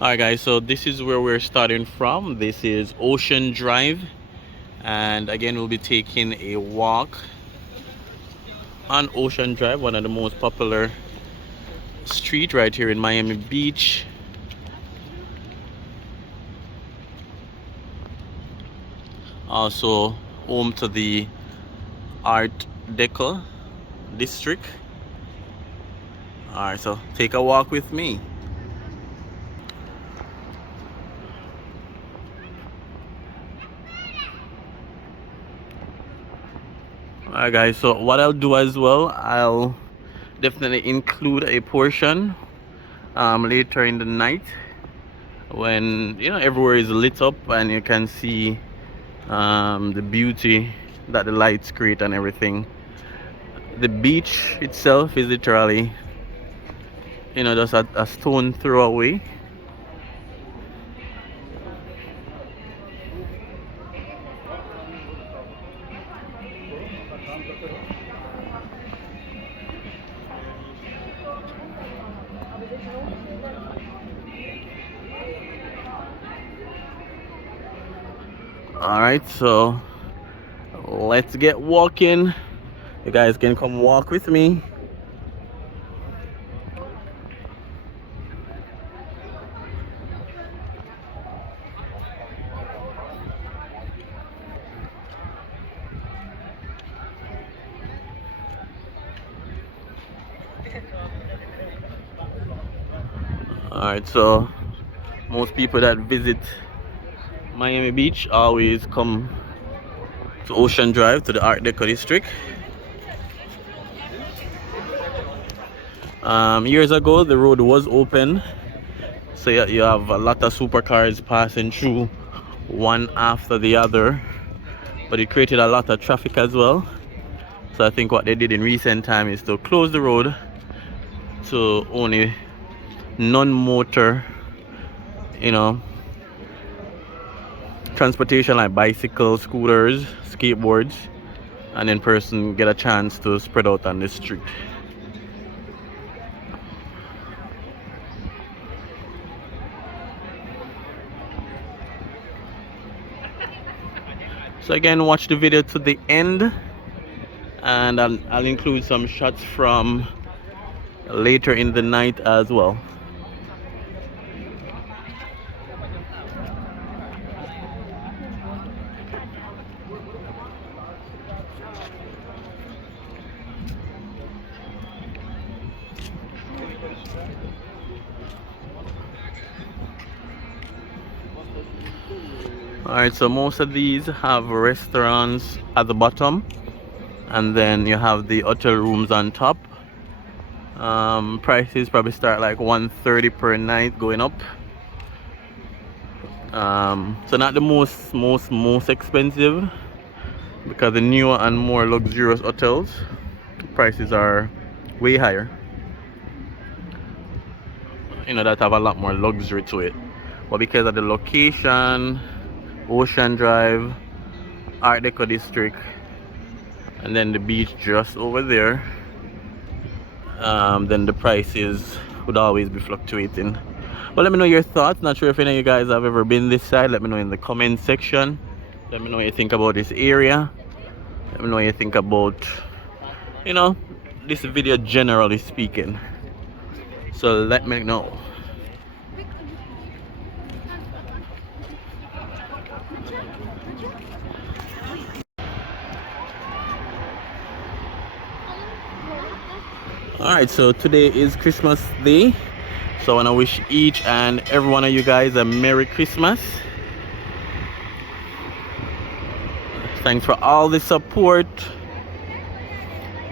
Alright guys, so this is where we're starting from. This is Ocean Drive, and again we'll be taking a walk on Ocean Drive, one of the most popular street right here in Miami Beach. Also home to the Art Deco district. Alright, so take a walk with me. Alright guys, so what I'll do as well, I'll definitely include a portion later in the night when everywhere is lit up and you can see the beauty that the lights create and everything. The beach itself is literally just a stone throw away. All right, so let's get walking. You guys can come walk with me. All right, so most people that visit Miami Beach always come to Ocean Drive, to the Art Deco district. Years ago the road was open, so you have a lot of supercars passing through one after the other, but it created a lot of traffic as well. So I think what they did in recent time is to close the road to only non-motor transportation like bicycles, scooters, skateboards, and then person get a chance to spread out on the street. So again, watch the video to the end, and I'll include some shots from later in the night as well. Alright, so most of these have restaurants at the bottom, and then you have the hotel rooms on top. Prices probably start like $130 per night going up. So not the most expensive, because the newer and more luxurious hotels prices are way higher, that have a lot more luxury to it. But because of the location, Ocean Drive, Art Deco district, and then the beach just over there, then the prices would always be fluctuating. But let me know your thoughts. Not sure if any of you guys have ever been this side. Let me know in the comment section. Let me know what you think about this area. Let me know what you think about this video generally speaking. So let me know. Alright, so today is Christmas Day, So I want to wish each and every one of you guys a Merry Christmas. Thanks for all the support.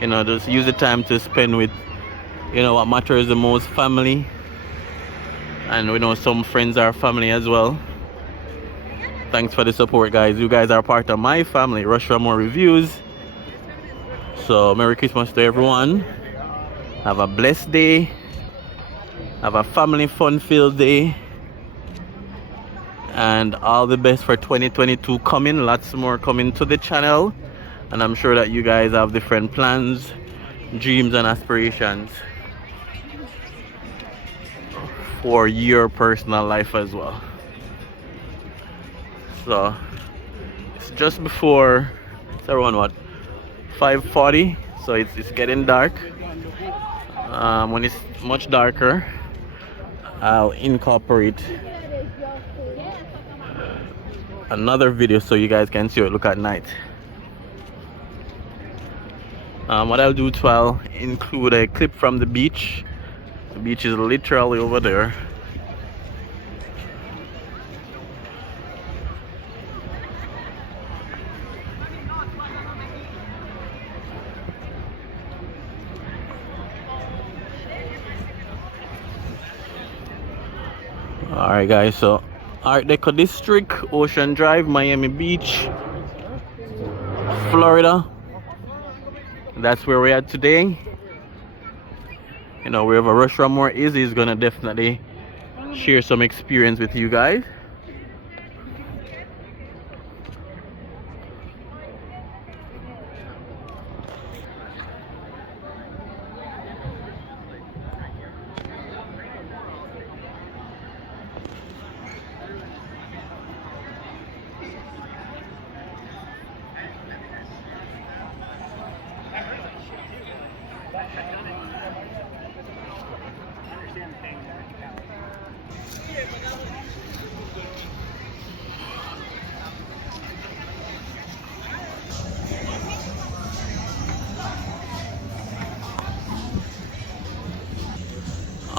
You know, just use the time to spend with, you know, what matters the most, family. And we know some friends are family as well. Thanks for the support, guys. You guys are part of my family, Rush for More Reviews. So Merry Christmas to everyone. Have a blessed day. Have a family fun-filled day. And all the best for 2022 coming. Lots more coming to the channel. And I'm sure that you guys have different plans, dreams and aspirations for your personal life as well. So it's just before, it's around what, 5:40, so it's getting dark. When it's much darker, I'll incorporate another video so you guys can see what it look at night. What I'll do too, I'll include a clip from the beach. The beach is literally over there. Alright guys, so Art Deco District, Ocean Drive, Miami Beach, Florida. That's where we're at today. You know, wherever Rush for More is, he's gonna definitely share some experience with you guys.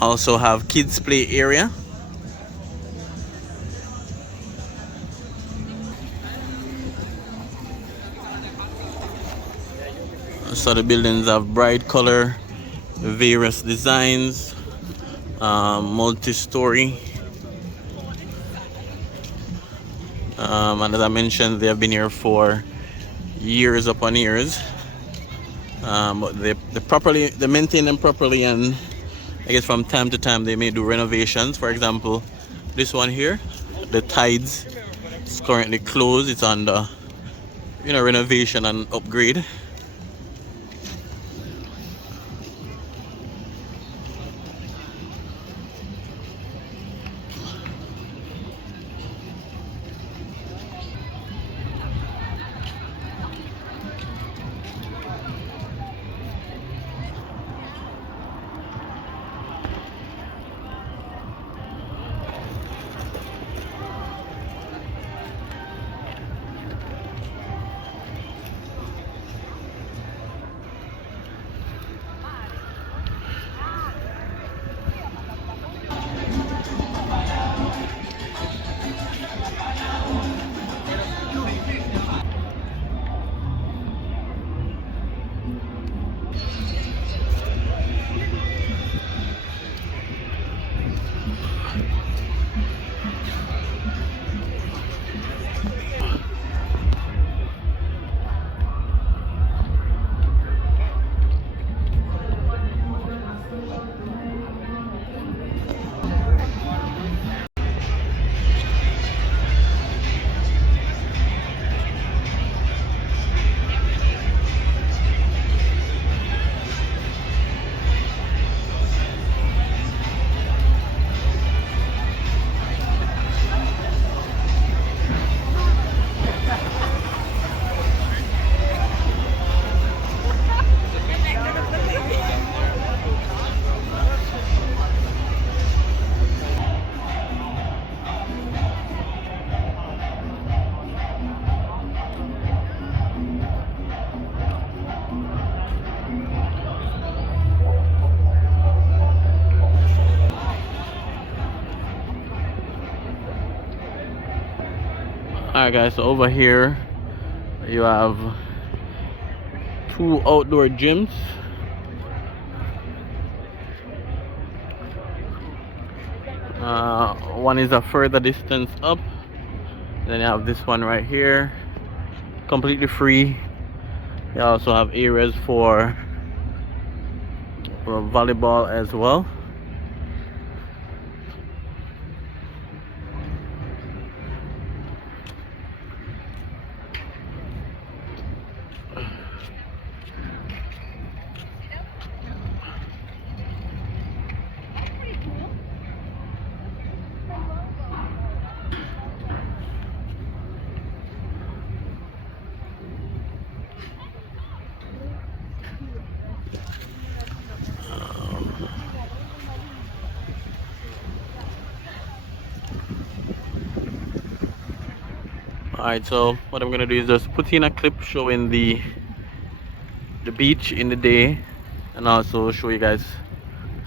Also have kids play area. So the buildings have bright color, various designs, multi-story. And as I mentioned, they have been here for years upon years. But they maintain them properly, and I guess from time to time they may do renovations. For example, this one here, the Tides, is currently closed. It's under, you know, renovation and upgrade. Alright guys, so over here you have two outdoor gyms. One is a further distance up. Then you have this one right here, completely free. You also have areas for volleyball as well. Alright, so what I'm gonna do is just put in a clip showing the beach in the day, and also show you guys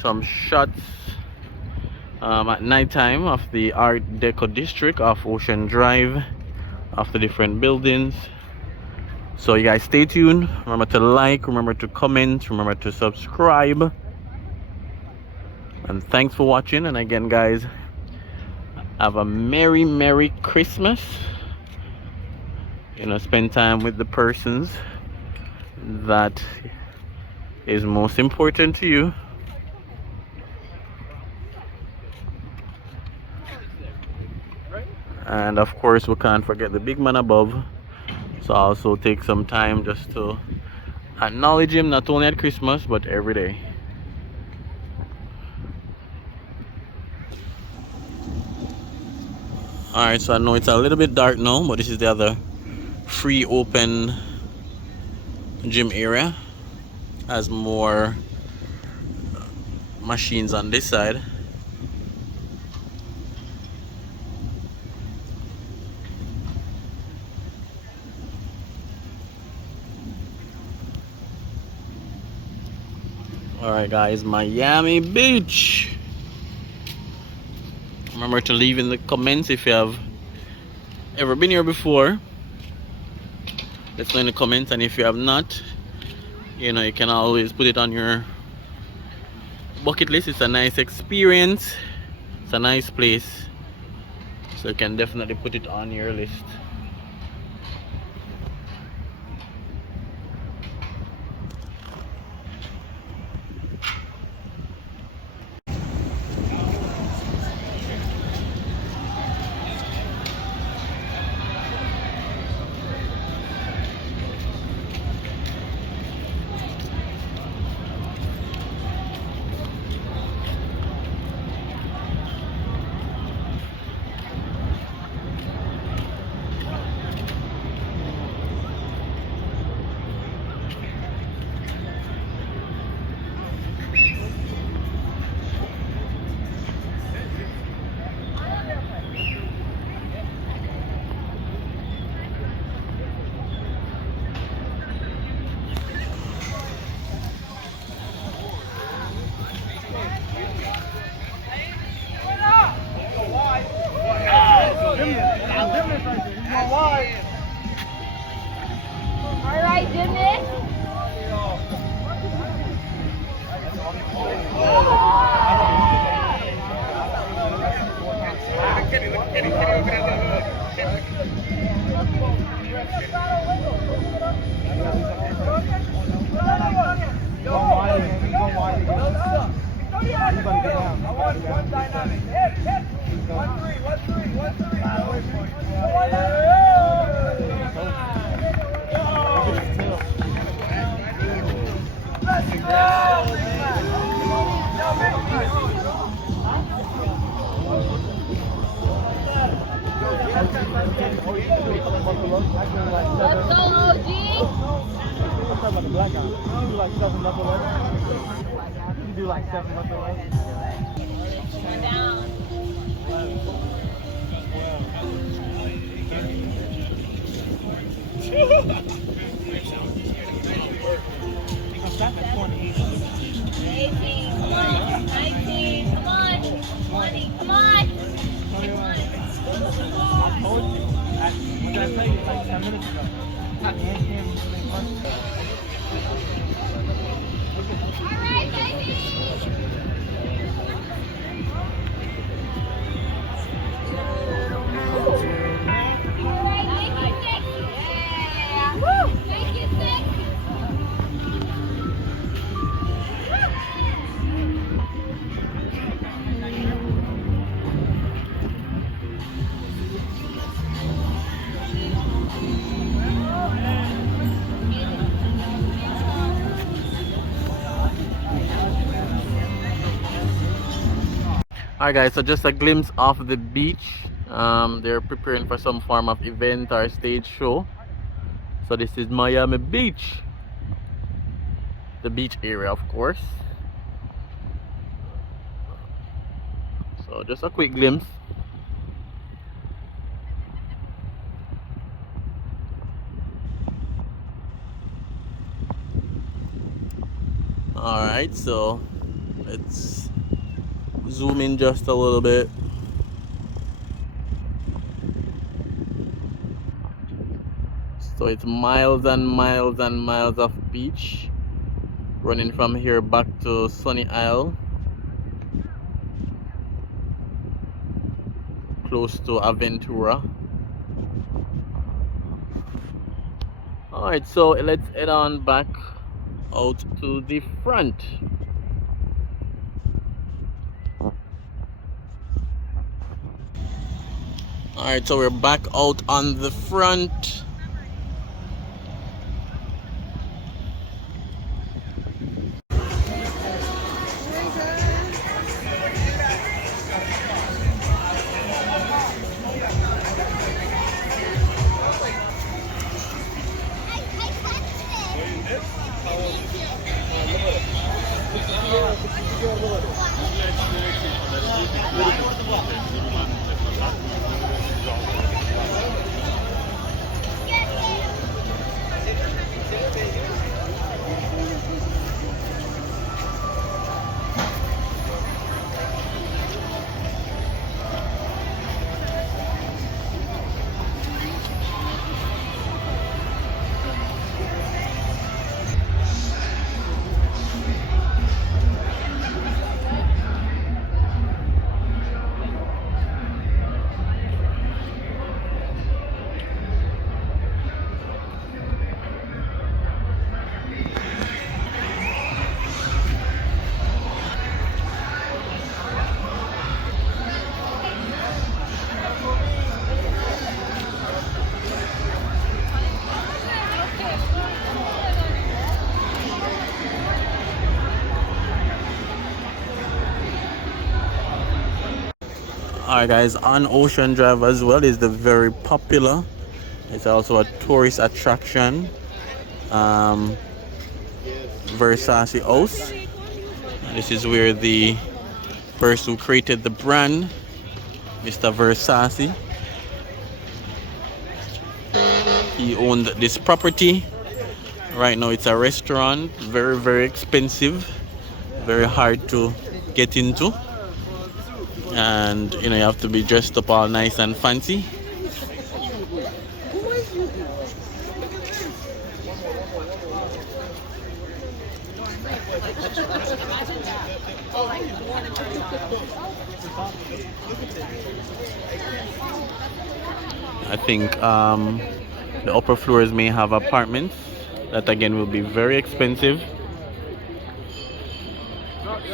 some shots at night time of the Art Deco district of Ocean Drive, of the different buildings. So you guys stay tuned. Remember to like, remember to comment, remember to subscribe, and thanks for watching. And again guys, have a merry Christmas. You know, spend time with the persons that is most important to you. And of course we can't forget the big man above, so also take some time just to acknowledge him, not only at Christmas but every day. Alright, so I know it's a little bit dark now, but this is the other free open gym area. Has more machines on this side. Alright guys, Miami Beach. Remember to leave in the comments if you have ever been here before. Let's know in the comments, and if you have not, you know, you can always put it on your bucket list. It's a nice experience, it's a nice place, so you can definitely put it on your list. Alright, gymnast. Let's go, OG. About the black guy. You do like 7 knuckle legs. You do like 7 knuckle legs. Down. Stop at 20. 18, come on. 19, come on. 20, come on. Come on. I told you. minutes ago. All right, baby. All right, make it sexy. Yeah. Woo. Make it sexy. Alright guys, so just a glimpse of the beach. They're preparing for some form of event or stage show. So this is Miami Beach. The beach area, of course. So just a quick glimpse. Alright, so let's zoom in just a little bit. So it's miles and miles and miles of beach running from here back to Sunny Isle, close to Aventura. Alright, so let's head on back out to the front. Alright, so we're back out on the front. Alright guys, on Ocean Drive as well is the very popular, it's also a tourist attraction, Versace House. This is where the person who created the brand, Mr. Versace, he owned this property. Right now it's a restaurant, very expensive, very hard to get into, and you know, you have to be dressed up all nice and fancy. I think the upper floors may have apartments that again will be very expensive.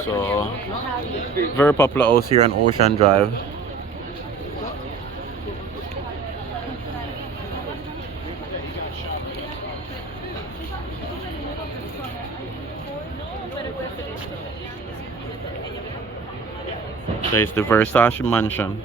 So very popular house here on Ocean Drive. So it's the Versace mansion.